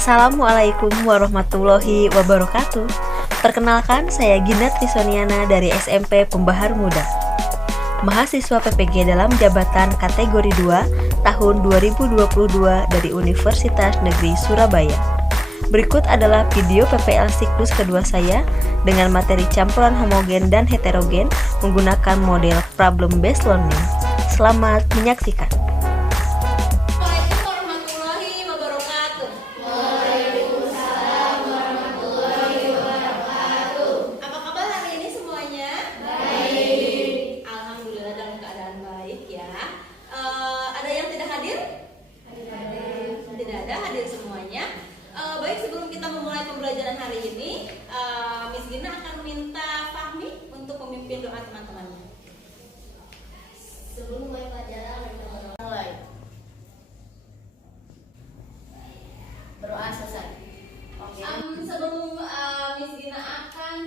Assalamualaikum warahmatullahi wabarakatuh. Perkenalkan, saya Gina Trisoniana dari SMP Pembahar Muda, mahasiswa PPG dalam jabatan kategori 2 tahun 2022 dari Universitas Negeri Surabaya. Berikut adalah video PPL siklus kedua saya dengan materi campuran homogen dan heterogen menggunakan model problem based learning. Selamat menyaksikan. Hadir semuanya. Baik, sebelum kita memulai pembelajaran hari ini, Miss Gina akan meminta Fahmi untuk memimpin doa teman-temannya. Sebelum mulai pelajaran, kita mulai berdoa selesai. Oke. Sebelum Miss Gina akan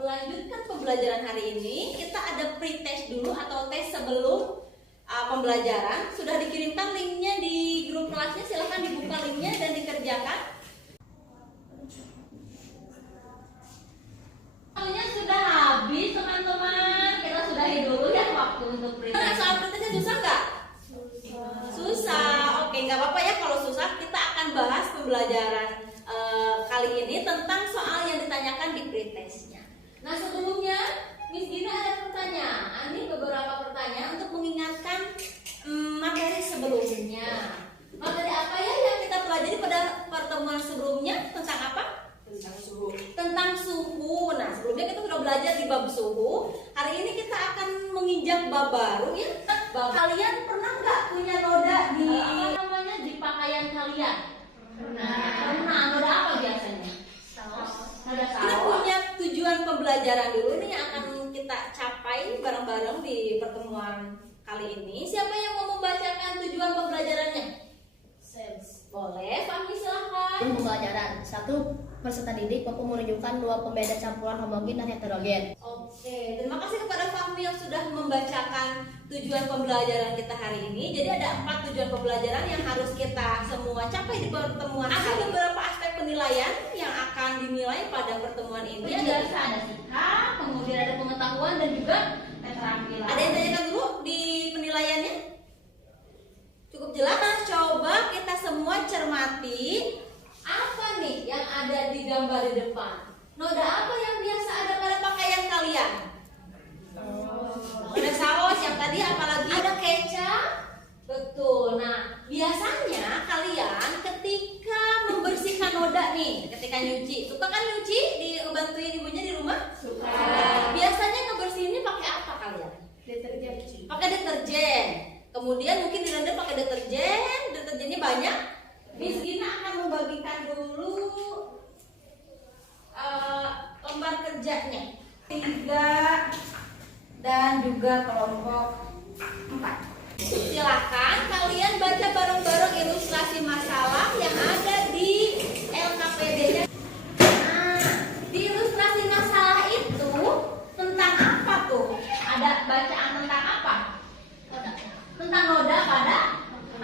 melanjutkan pembelajaran hari ini, kita ada pre-test dulu atau tes sebelum pembelajaran. Sudah dikirimkan linknya di grup kelasnya, silahkan dibuka linknya dan dikerjakan. Waktunya sudah habis teman-teman, kita sudahi dulu ya waktu untuk pretest. Soal pretestnya susah nggak? Susah. Oke, nggak apa-apa ya kalau susah. Kita akan bahas pembelajaran kali ini tentang soal yang ditanyakan di pretestnya. Nah, sebelumnya Miss Gina ada pertanyaan, ini beberapa pertanyaan untuk mengingatkan materi sebelumnya. Materi apa ya yang kita pelajari pada pertemuan sebelumnya? Tentang apa? Tentang suhu. Tentang suhu. Nah, sebelumnya kita sudah belajar di bab suhu. Hari ini kita akan menginjak bab baru ya. Kalian pernah nggak punya noda di di pakaian kalian? Pernah. Noda apa biasanya? Noda saus. Kita punya tujuan pembelajaran dulu nih yang akan kita capai bareng-bareng di pertemuan kali ini. Siapa yang mau membacakan tujuan pembelajarannya? Boleh, Fahmi silahkan. Pembelajaran 1. Peserta didik mampu menunjukkan dua pembeda campuran homogen dan heterogen. Oke, terima kasih kepada Fahmi yang sudah membacakan tujuan pembelajaran kita hari ini. Jadi ada 4 tujuan pembelajaran yang harus kita semua capai di pertemuan. Ada beberapa aspek penilaian yang akan dinilai pada pertemuan ini. Ada sikap, kemudian ada pengetahuan dan juga keterampilan. Ada yang tanyakan dulu di penilaiannya? Cukup jelas. Coba kita semua cermati apa nih yang ada di gambar di depan. Noda apa yang biasa ada pada pakaian kalian? Ada saus yang tadi, apalagi ada kecap. Betul. Nah, biasanya kalian ketika membersihkan noda nih, ketika nyuci, suka kan nyuci, dibantuin ibunya di rumah? Suka. Biasanya ngebersihinnya pakai apa kalian? Deterjen. Pakai deterjen. Kemudian mungkin direndam pakai deterjen, deterjennya banyak. Miss Gina akan membagikan dulu lembar kerjanya 3 dan juga kelompok 4. Silakan kalian baca bareng-bareng ilustrasi masalah yang ada di LKPD-nya. Nah, di ilustrasi masalah itu tentang apa tuh? Ada bacaan tentang apa? Tentang noda pada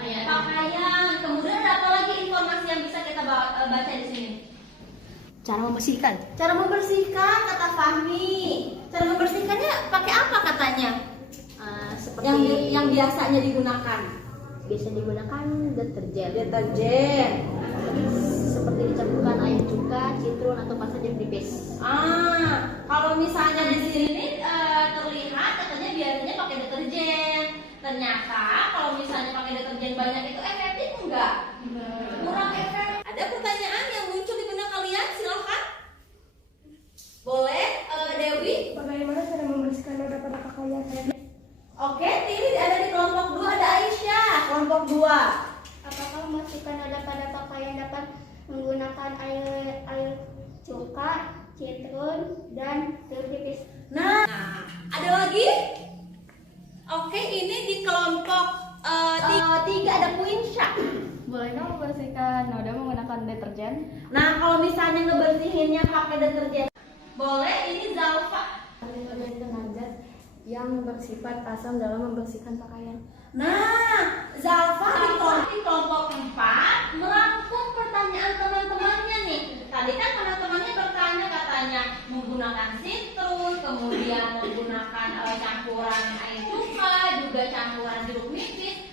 pakaian. Kemudian ada apa lagi informasi yang bisa kita baca di sini? Cara membersihkan. Cara membersihkan kata Fahmi. Cara membersihkannya pakai apa katanya? Seperti Yang biasanya digunakan. bisa digunakan deterjen. Deterjen. Seperti dicampurkan air cuka, citron atau pasta jeruk nipis. Kalau misalnya di sini terlihat katanya biasanya pakai deterjen. Ternyata kalau misalnya pakai deterjen banyak itu efektif enggak? Kurang efektif. Ada pertanyaan yang muncul di benak kalian? Silahkan. Boleh, Dewi? Bagaimana cara membersihkan noda pada pakaian? Oke, ini ada di kelompok 2, ada Aisyah. Kelompok 2. Apakah memasukkan noda pada pakaian dapat menggunakan air cuka, citron, dan jeruk nipis? Nah, ada lagi? Oke, ini di kelompok 3 ada Puinsya. Bolehkah membersihkan noda menggunakan deterjen? Nah, kalau misalnya ngebersihinnya pakai deterjen, boleh. Ini Zalfa. Deterjen dengan zat yang bersifat asam dalam membersihkan pakaian. Nah, Zalfa di kelompok 4 merangkum pertanyaan teman tadi kan teman-temannya bertanya katanya menggunakan sitrus, kemudian menggunakan campuran air cuka, juga campuran jeruk nipis.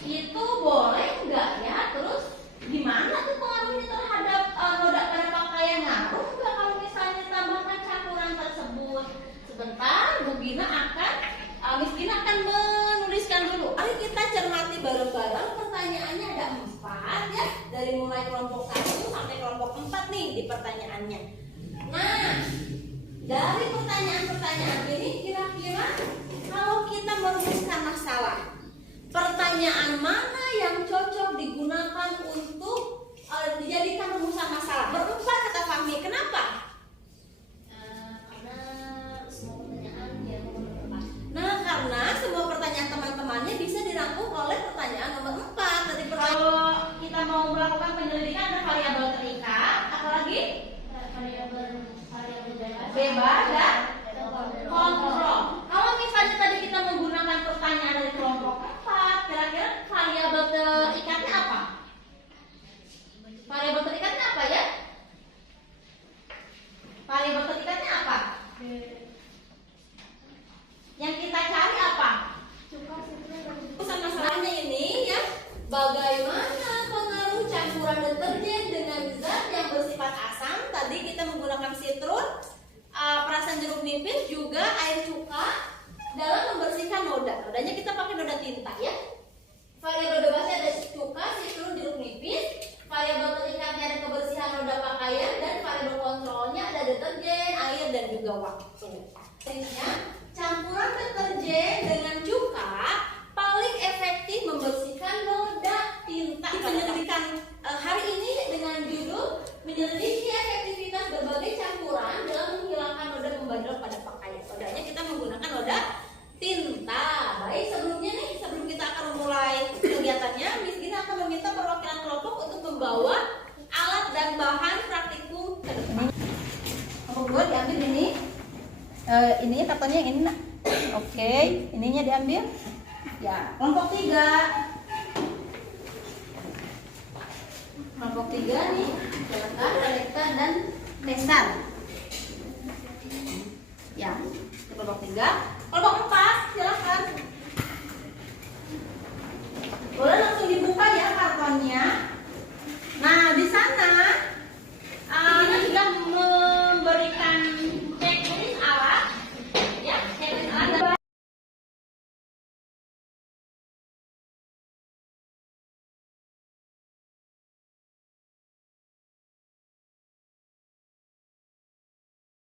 Itu boleh nggak ya? Terus gimana tuh pengaruhnya terhadap noda pada pakaian? Ngaruh nggak kalau misalnya tambahkan campuran tersebut? Sebentar, Bu Gina Miss Gina akan menuliskan dulu. Mari kita cermati bareng-bareng. Pertanyaannya ada 4 ya, dari mulai kelompok 1 sampai kelompok 4 nih di pertanyaannya. Nah, dari pertanyaan-pertanyaan ini kira-kira kalau kita merumuskan masalah, pertanyaan mana yang cocok digunakan untuk dijadikan rumusan masalah? Berempat kata Fahmi. Kenapa? Karena semua pertanyaan teman-temannya bisa dirangkum oleh pertanyaan nomor 4. Tadi kalau kita mau melakukan penyelidikan ada variabel terikat, apalagi bebas dan kontrol. Kalau misalnya tadi kita menggunakan pertanyaan dari kelompok 4, kira-kira variabel terikatnya apa? Variabel terikatnya apa ya? Variabel terikatnya apa? Yang kita cari apa? Rumusan masalahnya ini ya, bagaimana pengaruh campuran deterjen dengan zat yang bersifat asam. Tadi kita menggunakan sitrus, perasan jeruk nipis, juga air cuka dalam membersihkan noda. Nodanya kita pakai noda tinta ya. Variabel bebasnya ada cuka, sitrus, jeruk nipis. Variabel terikatnya ada kebersihan noda pakaian, dan variabel kontrolnya ada deterjen, air, dan juga waktu. Campuran deterjen dengan cuka paling efektif membersihkan noda tinta. Penyelidikan hari ini dengan judul menyelidiki efektivitas berbagai campuran dalam menghilangkan noda membandel pada pakaian. Nodanya kita menggunakan noda tinta. Baik, sebelum kita akan memulai kegiatannya, Miss Gina akan meminta perwakilan kelompok untuk membawa alat dan bahan praktikum ke depan. Nomor 2 diambil ini. Ininya kartonnya yang ini nak. Oke, ininya diambil. Ya, kelompok 3. Kelompok 3 nih, silakan Alekta dan Nesar. Ya, kelompok 3. Kelompok 4, silakan. Boleh langsung dibuka ya kartonnya. Nah, di sana kita sudah memberikan checklist alat, ya, checklist alat.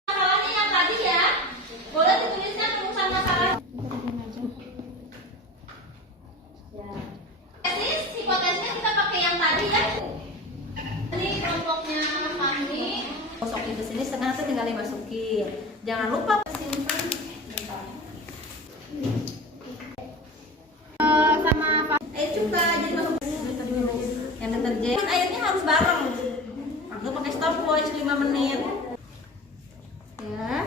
Masalahnya yang tadi ya, boleh dituliskan rumusan masalah. Ya. Hipotesisnya kita pakai yang tadi ya. Ini kelompoknya Fahmi. Masukin ke sini setengah itu tinggal dimasukin. Jangan lupa simpan. Sama air cuka jadi masuk yang deterjen. Airnya harus bareng. Langsung pakai stopwatch 5 menit. Ya.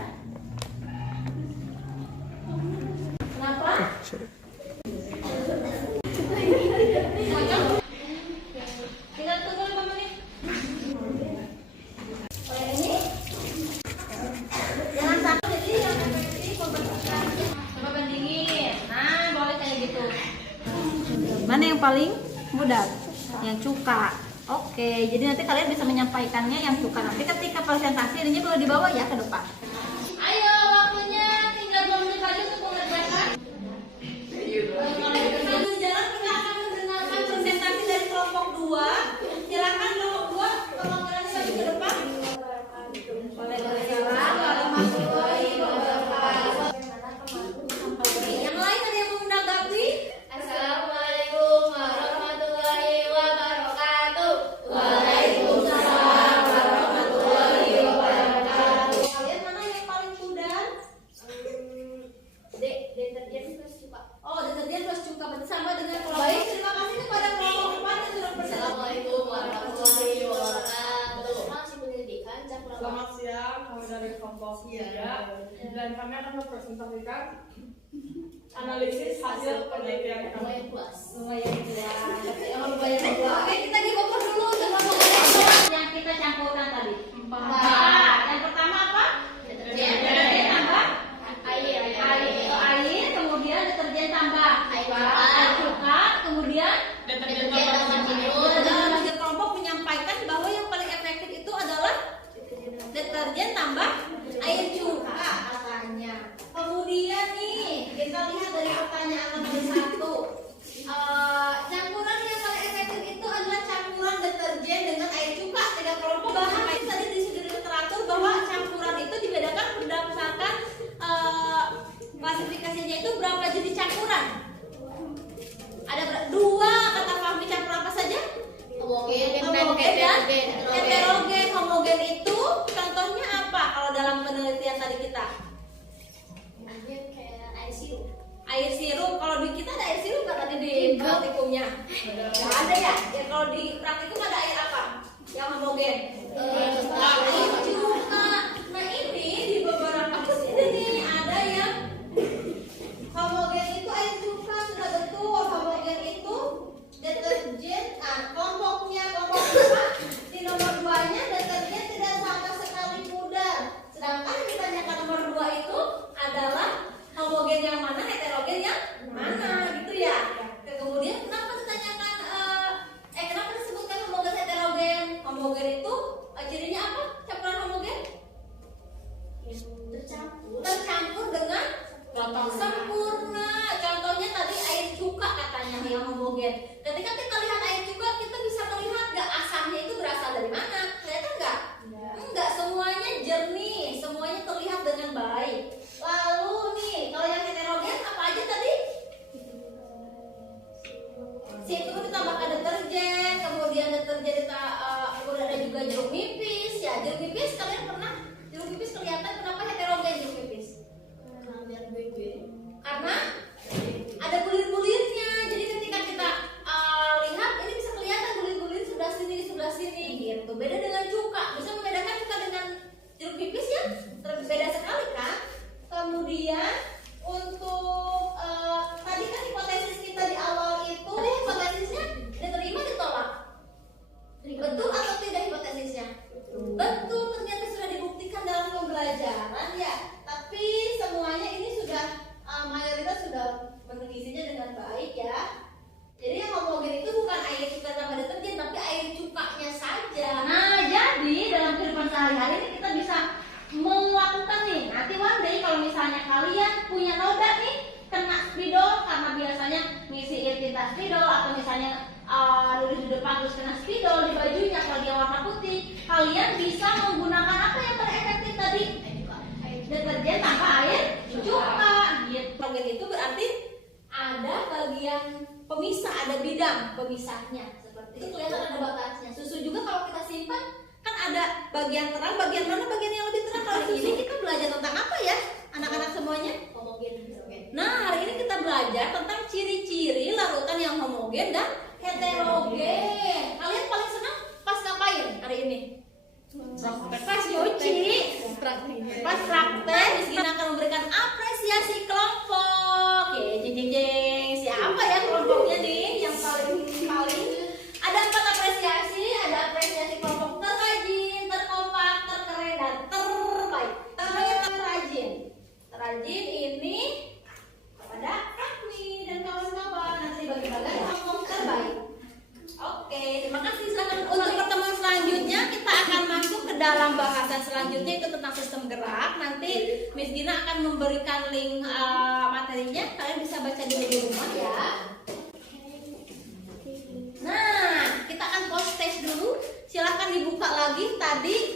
Kenapa? Tinggal tunggu 5 menit. Kalau yang ini jangan sampai jadi yang efektif membersihkan. Coba bandingin. Nah, boleh kayak gitu. Mana yang paling mudah? Yang cuka. Oke, jadi nanti kalian bisa menyampaikannya yang suka. Nanti ketika presentasi ininya boleh dibawa ya ke depan. Ayo, waktunya tinggal 2 menit lagi untuk mengerjakan. Sambil jalan kita akan mendengarkan presentasi dari kelompok 2. Silakan kelompok 2, perwakilan lagi ke depan. Waalaikumsalam warahmatullahi wabarakatuh. Yang lain ada yang mau menanggapi? Assalamualaikum warahmatullahi wabarakatuh. Waalaikumsalam warahmatullahi wabarakatuh. Kalian mana yang paling pudar? Deterjen plus cuka. Oh, deterjen plus cuka berarti sama dengan kelompok. Baik, terima kasih kepada kelompok 4 yang sudah presentasi. Assalamualaikum warahmatullahi wabarakatuh. Masih penyelidikan campuran. Selamat siang, kami dari kelompok 3 dan kami akan mempresentasikan analisis hasil penelitian kami. Lumayan puas. Oke, kita di dulu dengan yang kita campurkan tadi. praktikumnya? Nggak ada ya? Ya kalau di praktikum ada air apa? Yang homogen? Air cuka. Nah ini di beberapa kasus ini nih ada yang homogen itu air cuka, sudah betul. Homogen itu deterjen. Kelompoknya kelompok apa? Di nomor 2-nya deterjen tidak sama sekali pudar. Sedangkan ditanyakan nomor 2 itu adalah homogen yang mana, heterogen yang mana, gitu ya. Kemudian kenapa ditanyakan kenapa disebutkan homogen heterogen? Homogen itu cirinya apa? Campuran homogen? Tercampur dengan sempurna. Contohnya tadi air cuka katanya yang homogen. Ketika kita lihat air cuka, kita bisa melihat nggak asamnya itu berasal dari mana? Kelihatan nggak? Enggak, semuanya jernih, semuanya terlihat dengan baik. Lalu nih, kalau yang heterogen apa aja tadi? Citrum ditambahkan deterjen, kemudian deterjen kemudian ada juga jeruk nipis. Ya, jeruk nipis kalian pernah jeruk nipis kelihatan kenapa heterogen jeruk nipis? Karena ada bulir-bulirnya. Jadi ketika kita lihat ini bisa kelihatan bulir-bulir sebelah sini gitu. Beda dengan cuka. Bisa membedakan cuka dengan jeruk nipis ya? Berbeda sekali kan? Kemudian untuk tadi kan hipotesis kita di awal itu hipotesisnya diterima ditolak. Betul atau tidak hipotesisnya? Betul, ternyata sudah dibuktikan dalam pembelajaran ya. Tapi semuanya ini sudah mayoritas sudah mengisinya dengan baik ya. Jadi yang homogen itu bukan air cuka tambah deterjen, tapi air cukanya saja. Nah, jadi dalam kehidupan sehari-hari ini kita bisa melakukan nih. Nanti one day kalau misalnya kalian punya noda nih kena spidol karena biasanya ngisiin tinta spidol atau misalnya nulis di depan terus kena spidol di bajunya kalau dia warna putih, kalian bisa menggunakan apa yang terefektif tadi? Deterjen tanpa air cuka. Gitu. Homogen itu berarti ada bagian pemisah, ada bidang pemisahnya. Seperti itu kelihatan ada batasnya. Susu juga kalau kita simpan kan ada bagian terang, bagian mana bagian yang lebih terang. Hari ini kita belajar tentang apa ya anak-anak semuanya? Homogen. Nah hari ini kita belajar tentang ciri-ciri larutan yang homogen dan heterogen. Kalian paling senang pas ngapain hari ini? Pas nyuci, pas praktek. Miss Gina akan memberikan apresiasi kelompok. Jeng. Siapa ya kelompoknya nih yang paling ada 4 apresiasi. Ada apresiasi kelompok terrajin, terkompak, terkeren, dan terbaik. Namanya terrajin ini kepada Rahmi dan kawan-kawan. Nanti bagi-bagi kelompok terbaik. Oke, terima kasih. Silakan untuk pertemuan selanjutnya kita akan masuk ke dalam bahasan selanjutnya itu tentang sistem gerak. Nanti Miss Gina akan memberikan link materinya. Kalian bisa baca dulu di rumah ya. Nah, kita akan post test dulu. Silahkan dibuka lagi tadi